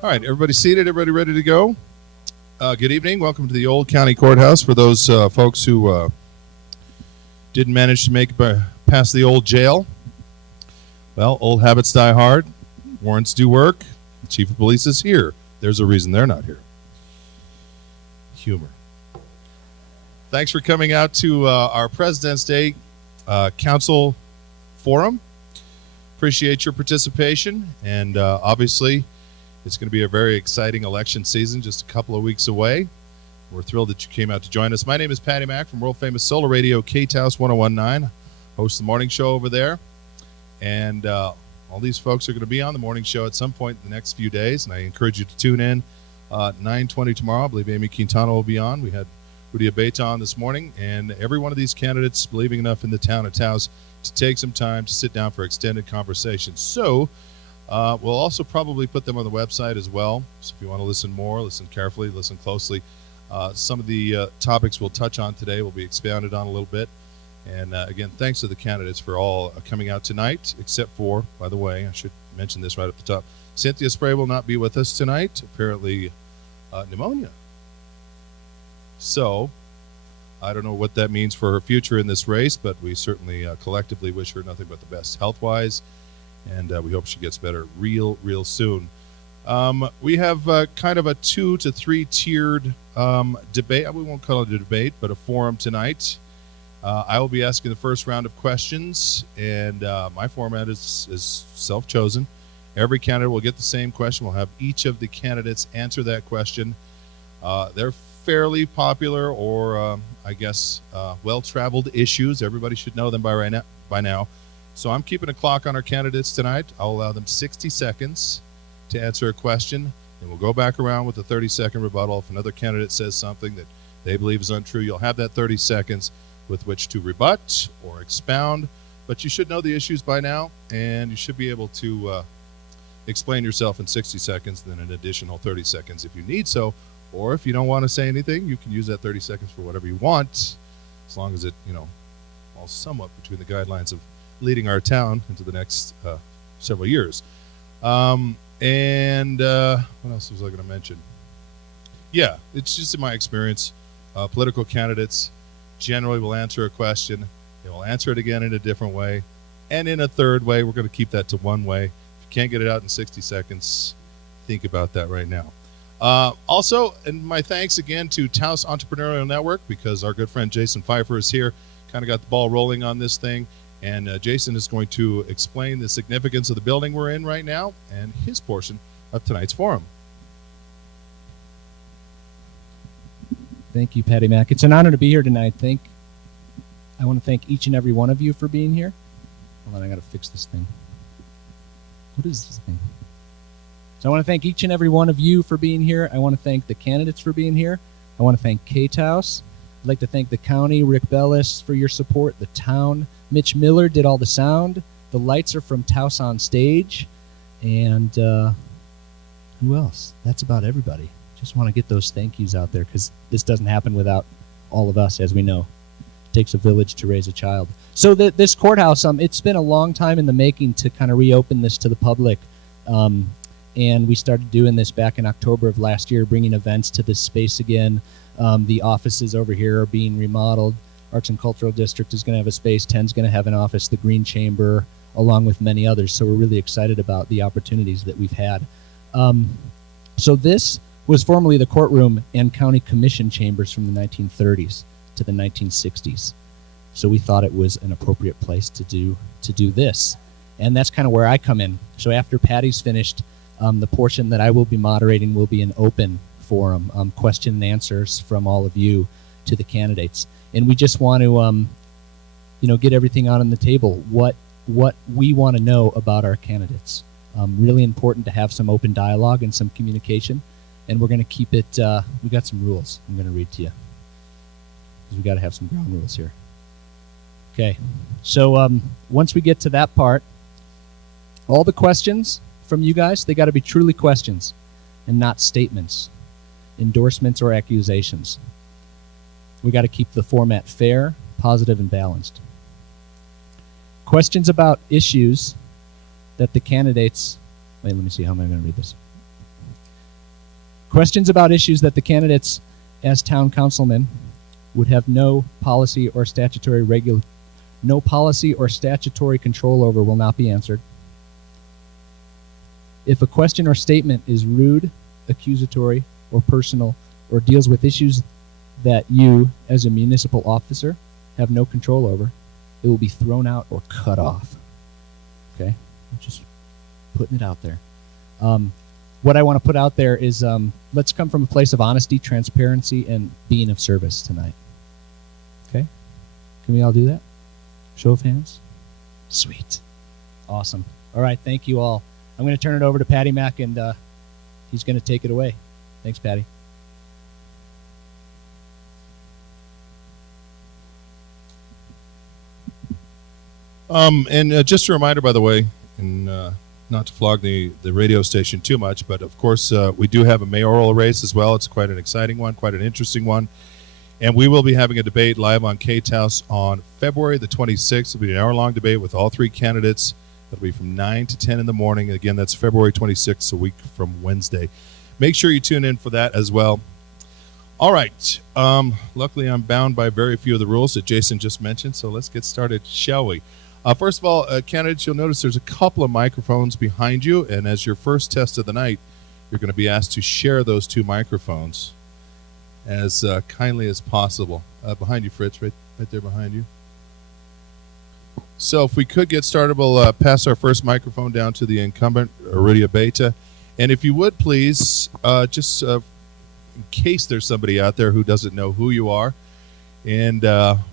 All right, everybody seated, everybody ready to go? Good evening. Welcome to the Old County Courthouse. For those folks who didn't manage to make it past the old jail, well, old habits die hard. Warrants do work. The chief of police is here. There's a reason they're not here. Humor. Thanks for coming out to our President's Day Council Forum. Appreciate your participation, and obviously, it's going to be a very exciting election season just a couple of weeks away. We're thrilled that you came out to join us. My name is Paddy Mack from world-famous Solar Radio, KTAO 1019. Host the morning show over there. And all these folks are going to be on the morning show at some point in the next few days, and I encourage you to tune in 9:20 tomorrow. I believe Amy Quintana will be on. We had Rudy Abeyta on this morning, and every one of these candidates believing enough in the town of Taos to take some time to sit down for extended conversations. So we'll also probably put them on the website as well. So if you want to listen more, listen carefully, listen closely. Some of the topics we'll touch on today will be expounded on a little bit. And again, thanks to the candidates for all coming out tonight, except for, by the way, I should mention this right up the top, Cynthia Spray will not be with us tonight. Apparently pneumonia. So I don't know what that means for her future in this race, but we certainly collectively wish her nothing but the best health-wise. And we hope she gets better real soon. We have kind of a 2 to 3 tiered debate. We won't call it a debate, but a forum tonight. I will be asking the first round of questions, and my format is self-chosen. Every candidate will get the same question. We'll have each of the candidates answer that question. They're fairly popular or, I guess, well-traveled issues. Everybody should know them by now. So I'm keeping a clock on our candidates tonight. I'll allow them 60 seconds to answer a question, and we'll go back around with a 30-second rebuttal. If another candidate says something that they believe is untrue, you'll have that 30 seconds with which to rebut or expound. But you should know the issues by now, and you should be able to explain yourself in 60 seconds, then an additional 30 seconds if you need so. Or if you don't want to say anything, you can use that 30 seconds for whatever you want, as long as it, falls somewhat between the guidelines of leading our town into the next several years. What else was I going to mention? Yeah, it's just in my experience, political candidates generally will answer a question. They will answer it again in a different way. And in a third way, we're going to keep that to one way. If you can't get it out in 60 seconds, think about that right now. Also, and my thanks again to Taos Entrepreneurial Network, because our good friend Jason Pfiefer is here, kind of got the ball rolling on this thing. And Jason is going to explain the significance of the building we're in right now and his portion of tonight's forum. Thank you, Paddy Mack. It's an honor to be here tonight. I want to thank each and every one of you for being here. Hold on, I got to fix this thing. What is this thing? So I want to thank each and every one of you for being here. I want to thank the candidates for being here. I want to thank KTAO. I'd like to thank the county, Rick Bellis, for your support, the town. Mitch Miller did all the sound. The lights are from Taos on Stage. And who else? That's about everybody. Just want to get those thank yous out there, because this doesn't happen without all of us, as we know. It takes a village to raise a child. So this courthouse, it's been a long time in the making to kind of reopen this to the public. And we started doing this back in October of last year, bringing events to this space again. The offices over here are being remodeled. Arts and Cultural District is going to have a space. 10's going to have an office, the Green Chamber, along with many others. So we're really excited about the opportunities that we've had. So this was formerly the courtroom and county commission chambers from the 1930s to the 1960s. So we thought it was an appropriate place to do this. And that's kind of where I come in. So after Paddy's finished, the portion that I will be moderating will be an open forum, question and answers from all of you to the candidates. And we just want to, get everything out on the table. What we want to know about our candidates. Really important to have some open dialogue and some communication. And we're going to keep it, we got some rules I'm going to read to you. Because we got to have some ground rules here. Okay, so once we get to that part, all the questions from you guys, they got to be truly questions and not statements, endorsements, or accusations. We got to keep the format fair, positive, and balanced. Questions about issues that the candidates, wait, let me see, how am I going to read this? Questions about issues that the candidates as town councilmen would have no policy or statutory control over will not be answered. If a question or statement is rude, accusatory, or personal, or deals with issues that you, as a municipal officer, have no control over, it will be thrown out or cut off. Okay? I'm just putting it out there. What I want to put out there is let's come from a place of honesty, transparency, and being of service tonight. Okay? Can we all do that? Show of hands? Sweet. Awesome. All right, thank you all. I'm going to turn it over to Paddy Mack, and he's going to take it away. Thanks, Paddy. And just a reminder, by the way, and not to flog the radio station too much, but of course we do have a mayoral race as well. It's quite an exciting one, quite an interesting one. And we will be having a debate live on KTAO on February the 26th. It'll be an hour-long debate with all three candidates. It'll be from 9 to 10 in the morning. Again, that's February 26th, a week from Wednesday. Make sure you tune in for that as well. All right. Luckily, I'm bound by very few of the rules that Jason just mentioned, so let's get started, shall we? First of all, candidates, you'll notice there's a couple of microphones behind you, and as your first test of the night, you're going to be asked to share those two microphones as kindly as possible. Behind you, Fritz, right there behind you. So if we could get started, we'll pass our first microphone down to the incumbent, Rudy Abeyta. And if you would, please, just in case there's somebody out there who doesn't know who you are and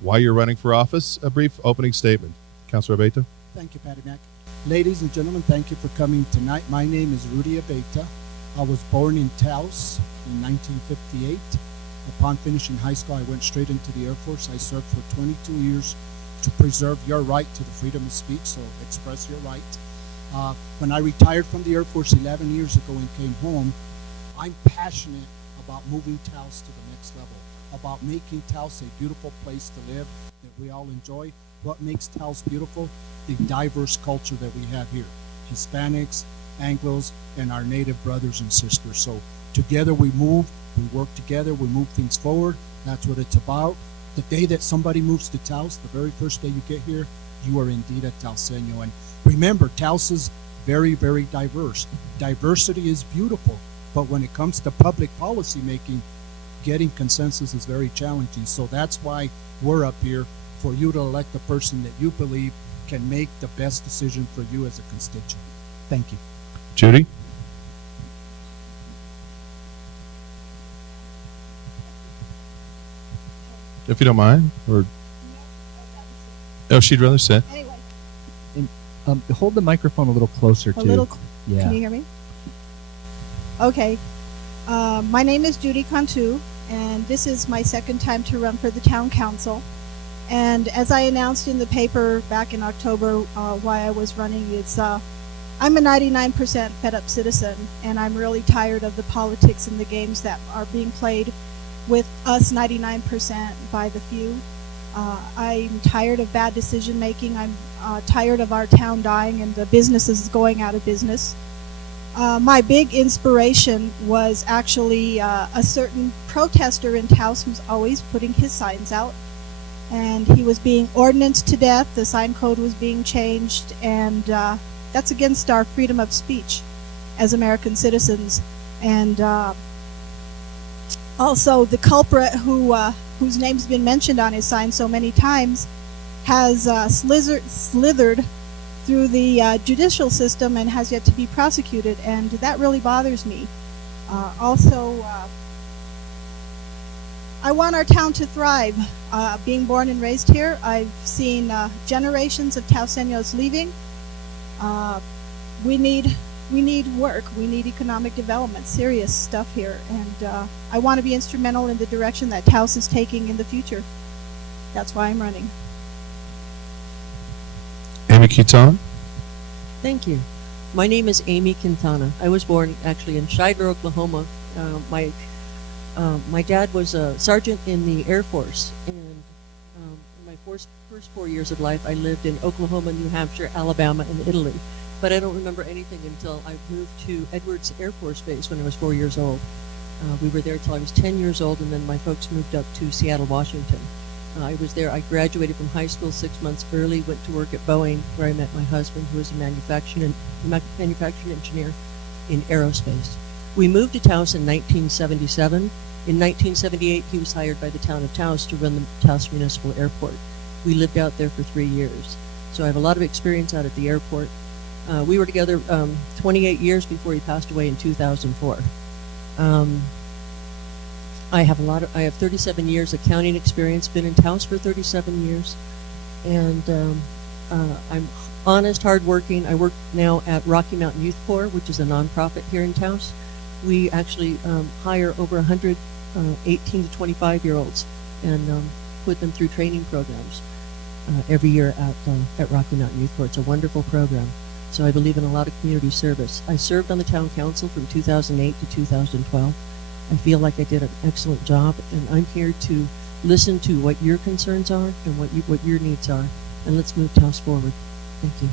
why you're running for office, a brief opening statement. Councilor Abeyta. Thank you, Paddy Mack. Ladies and gentlemen, thank you for coming tonight. My name is Rudy Abeyta. I was born in Taos in 1958. Upon finishing high school, I went straight into the Air Force. I served for 22 years to preserve your right to the freedom of speech, so express your right. When I retired from the Air Force 11 years ago and came home, I'm passionate about moving Taos to the next level, about making Taos a beautiful place to live that we all enjoy. What makes Taos beautiful? The diverse culture that we have here. Hispanics, Anglos, and our native brothers and sisters. So together we move, we work together, we move things forward. That's what it's about. The day that somebody moves to Taos, the very first day you get here, you are indeed a Taoseño. And remember, Taos is very, very diverse. Diversity is beautiful, but when it comes to public policy making, getting consensus is very challenging. So that's why we're up here, for you to elect the person that you believe can make the best decision for you as a constituent. Thank you. Judy? If you don't mind, or she'd rather sit. Anyway. And, hold the microphone a little closer, too. Yeah. Can you hear me? Okay. My name is Judy Cantu, and this is my second time to run for the town council. And as I announced in the paper back in October, why I was running is I'm a 99% fed up citizen, and I'm really tired of the politics and the games that are being played with us 99% by the few. I'm tired of bad decision making. I'm tired of our town dying and the businesses going out of business. My big inspiration was actually a certain protester in Taos who's always putting his signs out. And he was being ordinanced to death. The sign code was being changed, and that's against our freedom of speech as American citizens. And also, the culprit whose name's been mentioned on his sign so many times has slithered through the judicial system and has yet to be prosecuted, and that really bothers me. Also, I want our town to thrive. Being born and raised here, I've seen generations of Taoseños leaving. We need we need work. We need economic development, serious stuff here. And I want to be instrumental in the direction that Taos is taking in the future. That's why I'm running. Amy Quintana. Thank you. My name is Amy Quintana. I was born actually in Shidler, Oklahoma. My dad was a sergeant in the Air Force, and in my first 4 years of life, I lived in Oklahoma, New Hampshire, Alabama, and Italy. But I don't remember anything until I moved to Edwards Air Force Base when I was 4 years old. We were there till I was 10 years old, and then my folks moved up to Seattle, Washington. I was there. I graduated from high school 6 months early, went to work at Boeing, where I met my husband, who was a manufacturing engineer in aerospace. We moved to Taos in 1977. In 1978, he was hired by the town of Taos to run the Taos Municipal Airport. We lived out there for 3 years. So I have a lot of experience out at the airport. We were together 28 years before he passed away in 2004. I have 37 years accounting experience, been in Taos for 37 years, and I'm honest, hardworking. I work now at Rocky Mountain Youth Corps, which is a nonprofit here in Taos. We actually hire over 100 18 to 25-year-olds and put them through training programs every year at Rocky Mountain Youth Corps. It's a wonderful program. So I believe in a lot of community service. I served on the town council from 2008 to 2012. I feel like I did an excellent job, and I'm here to listen to what your concerns are and what your needs are, and let's move Taos forward. Thank you.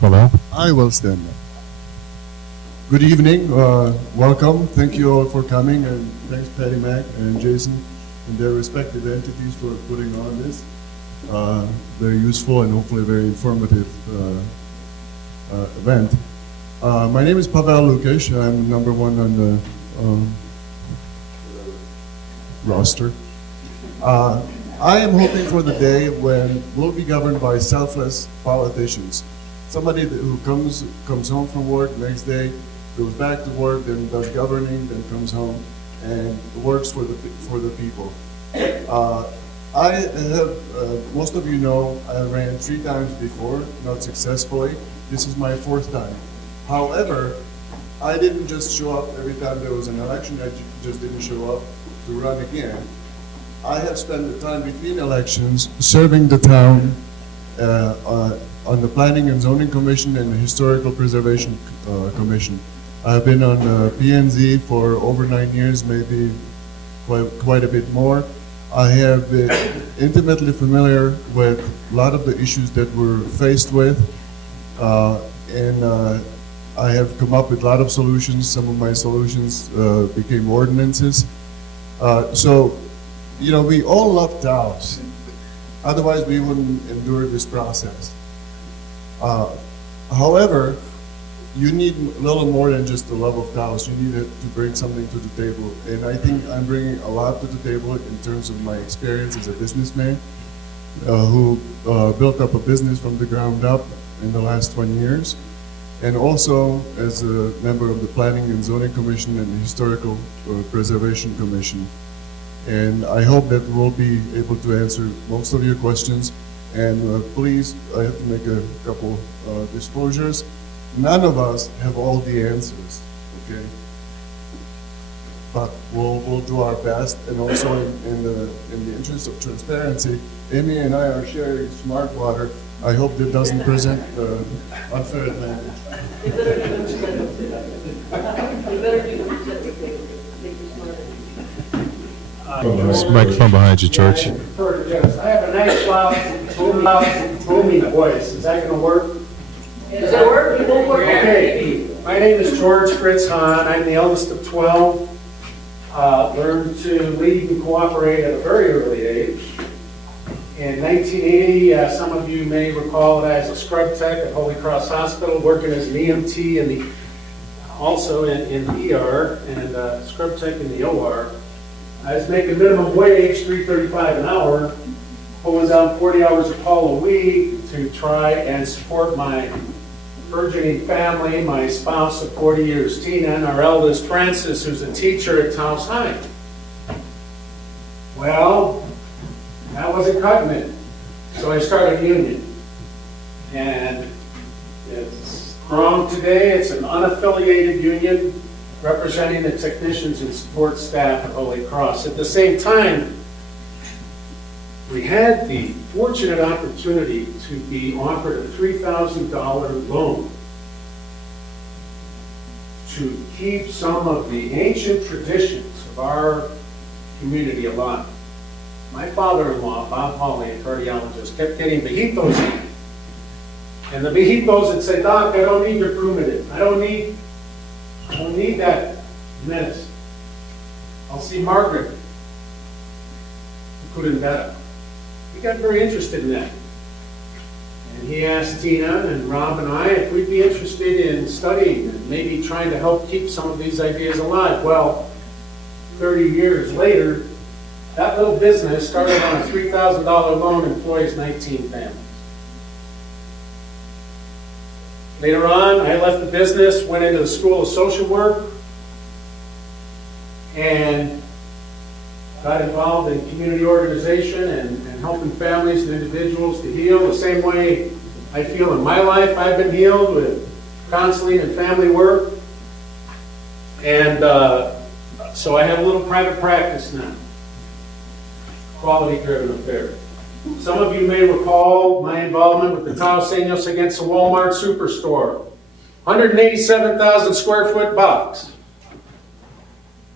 Pavel? I will stand up. Good evening. Welcome. Thank you all for coming, and thanks Paddy Mac and Jason and their respective entities for putting on this. Very useful and hopefully very informative event. My name is Pavel Lukash. I'm number one on the roster. I am hoping for the day when we'll be governed by selfless politicians. Somebody who comes home from work next day, goes back to work, then does governing, then comes home and works for the people. I have, most of you know, I ran 3 times before, not successfully. This is my 4th time. However, I didn't just show up every time there was an election. I just didn't show up to run again. I have spent the time between elections serving the town on the Planning and Zoning Commission and the Historical Preservation Commission. I've been on P&Z for over 9 years, maybe quite a bit more. I have been intimately familiar with a lot of the issues that we're faced with, and I have come up with a lot of solutions. Some of my solutions became ordinances. So, you know, we all love Taos. Otherwise, we wouldn't endure this process. However, you need a little more than just the love of Taos. You need to bring something to the table. And I think I'm bringing a lot to the table in terms of my experience as a businessman who built up a business from the ground up in the last 20 years. And also as a member of the Planning and Zoning Commission and the Historical Preservation Commission. And I hope that we'll be able to answer most of your questions. And please, I have to make a couple disclosures. None of us have all the answers, okay? But we'll do our best. And also in the interest of transparency, Amy and I are sharing smart water. I hope that doesn't present unfair advantage. This microphone behind you, George. I have a nice, loud, booming voice. Is that going to work? Does that work? It won't work. Okay. My name is George Fritz Hahn. I'm the eldest of 12. Learned to lead and cooperate at a very early age. In 1980, some of you may recall that I was a scrub tech at Holy Cross Hospital, working as an EMT also in the ER, and scrub tech in the OR. I was making minimum wage, $3.35 an hour, pulling down 40 hours of call a week to try and support my burgeoning family, my spouse of 40 years, Tina, and our eldest, Francis, who's a teacher at Taos High. Well, that wasn't cutting it, so I started a union. And it's grown today. It's an unaffiliated union representing the technicians and support staff at Holy Cross. At the same time, we had the fortunate opportunity to be offered a $3,000 loan to keep some of the ancient traditions of our community alive. My father-in-law, Bob Hawley, a cardiologist, kept getting vejitos in. And the vejitos would say, "Doc, I don't need your primitive. I don't need that medicine. I'll see Margaret, who couldn't better." He got very interested in that. And he asked Tina and Rob and I if we'd be interested in studying and maybe trying to help keep some of these ideas alive. Well, 30 years later, that little business started on a $3,000 loan, employs 19 families. Later on, I left the business, went into the School of Social Work, and got involved in community organization and helping families and individuals to heal the same way I feel in my life. I've been healed with counseling and family work. And so I have a little private practice now. Quality-driven affair. Some of you may recall my involvement with the Taos against the Walmart Superstore. 187,000 square foot box.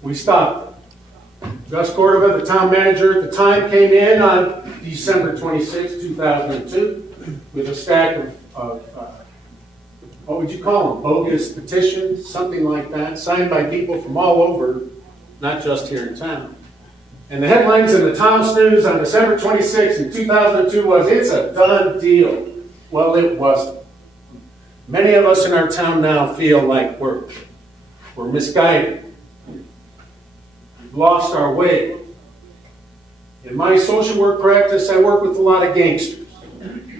We stopped it. Gus Cordova, the town manager at the time, came in on December 26, 2002, with a stack of what would you call them, bogus petitions, something like that, signed by people from all over, not just here in town. And the headlines in the Taos News on December 26, 2002 was, "It's a done deal." Well, it wasn't. Many of us in our town now feel like we're misguided. We've lost our way. In my social work practice, I work with a lot of gangsters.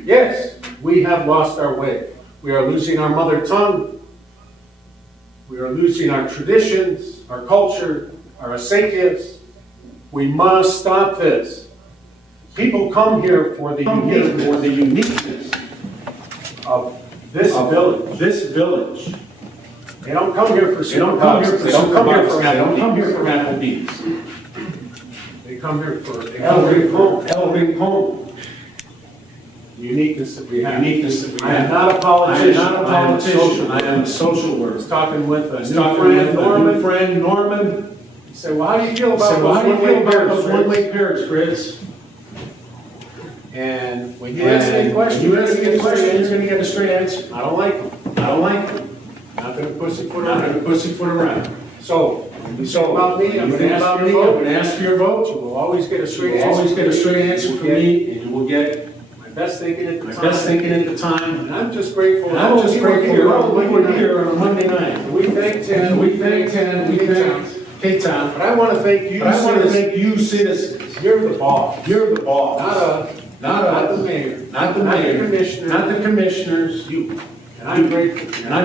Yes, we have lost our way. We are losing our mother tongue. We are losing our traditions, our culture, our acequias. We must stop this. People come here for the uniqueness of this village. They don't come here for Applebee's. They come here for Elring home. The uniqueness that we have. I am not a politician. I am a social worker. I was talking with a new friend, Norman. He said, "Well, how do you feel about those one-way pairs, Fritz?" And when you ask me a question, you're going to get a straight answer. I don't like them. Not going to pussyfoot around. So, when you talk about me, I'm going to ask for your vote. You will always get a straight answer from me, and you will get my best thinking at the time. And I'm just grateful. We were here on a Monday night. We thank KTAO. But I want to thank you, citizens. You're the boss. Not the mayor. Not the commissioners. You. And I'm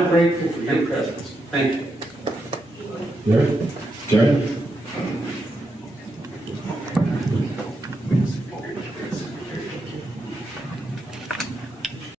grateful for your presence. Thank you. Darien?